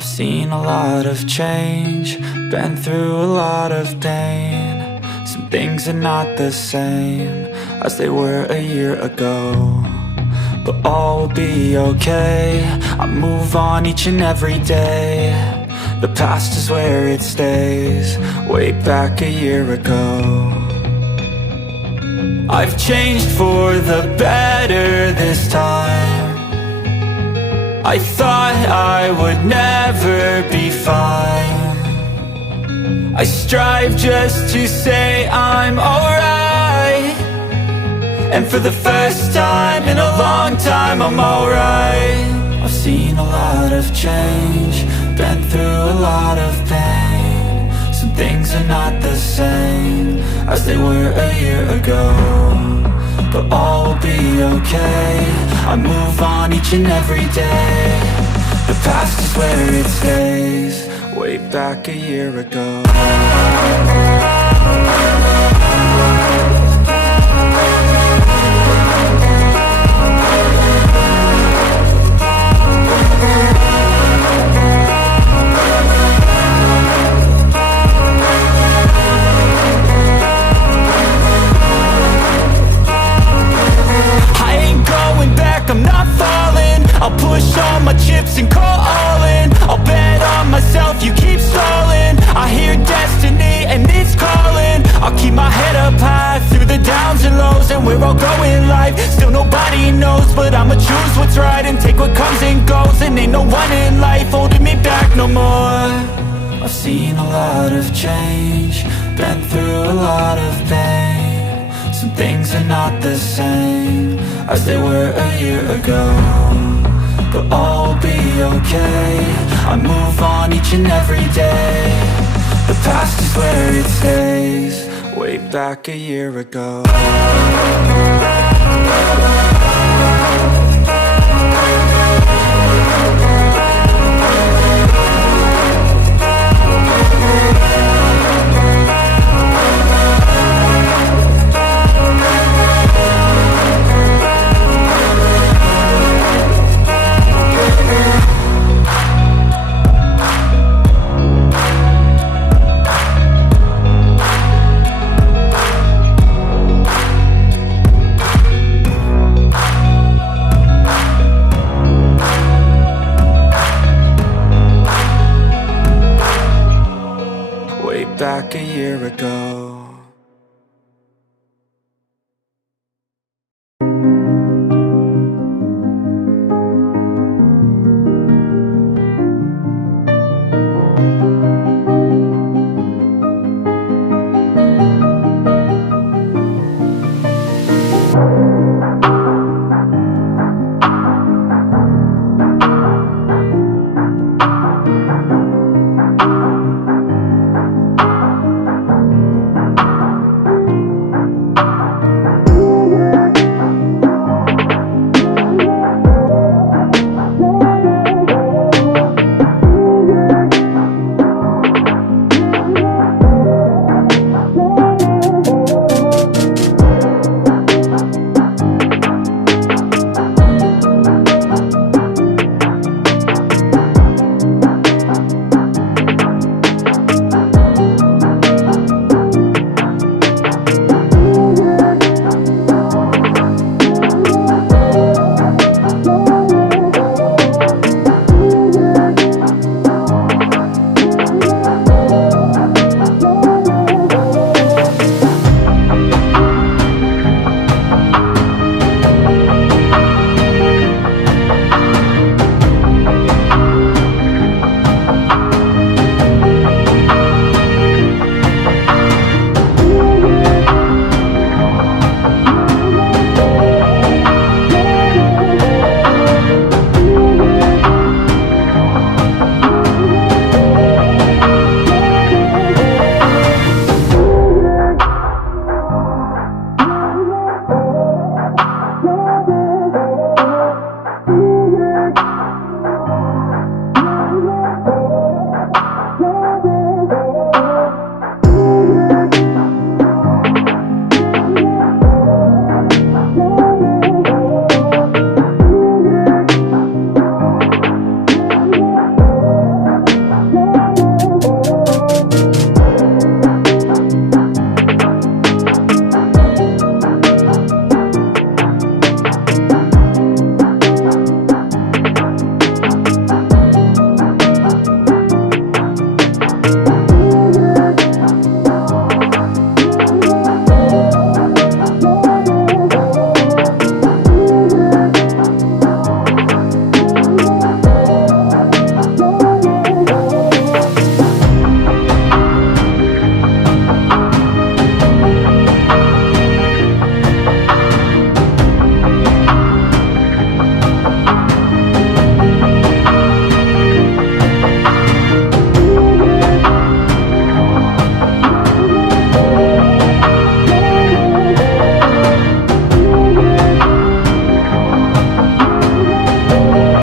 I've seen a lot of change, been through a lot of pain. Some things are not the same as they were a year ago, but all will be okay. I move on each and every day. The past is where it stays, way back a year ago. I've changed for the better this time. I thought I would never be fine. I strive just to say I'm alright, and for the first time in a long time I'm alright. I've seen a lot of change, been through a lot of pain. Some things are not the same as they were a year ago, but all will be okay. I move on each and every day. The past is where it stays, way back a year ago. I'm not falling, I'll push all my chips and call all in. I'll bet on myself, you keep stalling. I hear destiny and it's calling. I'll keep my head up high through the downs and lows, and we're all going life. Still nobody knows, but I'ma choose what's right and take what comes and goes. And ain't no one in life holding me back no more. I've seen a lot of change, been through a lot of pain. Some things are not the same as they were a year ago, but all will be okay. I move on each and every day. The past is where it stays, way back a year ago. Back a year ago.